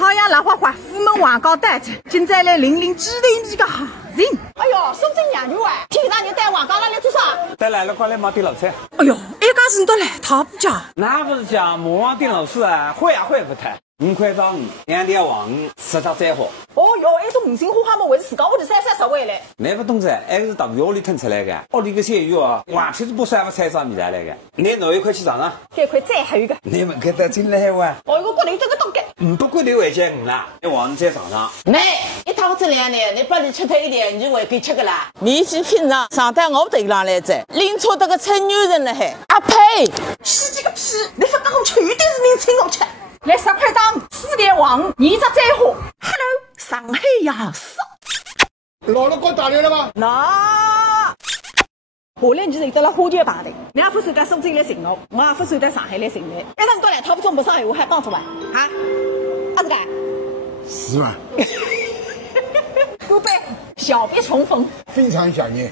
太阳来花花，虎门王高带着，今再来领领指定你个好人。哎呦，收正娘牛啊！今朝你带王高来做啥？带来了，快来忙点老菜。哎呦，一家人都来他不家。那不是讲忙点老师啊，会啊会不太。5块张鱼，2点黄鱼，10只再好。哦哟，一种五星花嘛，为自家屋里三十位嘞。你不懂噻，还是大屋里腾出来的。屋里个鲜鱼啊，完全是不算不菜上米来个。你拿1块去尝尝。这块再黑个。你们看得进来哇？哦，我过来这个多个。不管你回见我啦，你黄鱼再尝尝。你一趟这两年，你把你吃退一点，你会给吃个啦？你去品尝，上单我头上来着，拎出这个臭女人了还？啊呸！屁这个屁！你说刚好全都是你请我吃。来10块张，4点黄，2只再好。Hello， 上海亚视。老了搞打猎了吗？那。下来你是得了花桥排队，你也不算在苏州来寻我，我也不算在上海来寻你。一趟过来，他不中不上海话还帮出来啊？啊这个？是吗？多拜，小别重逢，非常想念。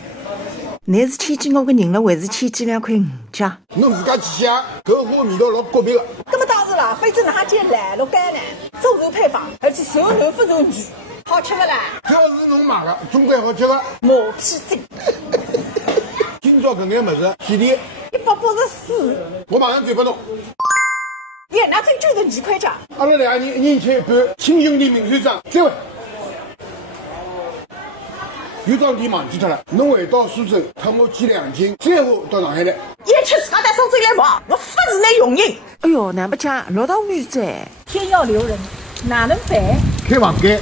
你是千几我个人了，还是千几2块5家？侬自家去想，搿花味道老特别的。那么当然了，非洲哪间来路艰难，周日配方，而且熟男不熟女，好吃不啦？只要是侬买的，总归好吃的。毛皮精。今朝搿眼物事，便宜184，我马上转拨侬。耶，那真就是2块钱。阿拉2人1人吃1半，亲兄弟明算账。再会。有桩事体忘记脱了，侬回到苏州，特我寄2斤，再后到上海来。一吃自家在苏州来忙，我不是那用人。哎呦，难不讲6到5在。天要留人，哪能办？开房间。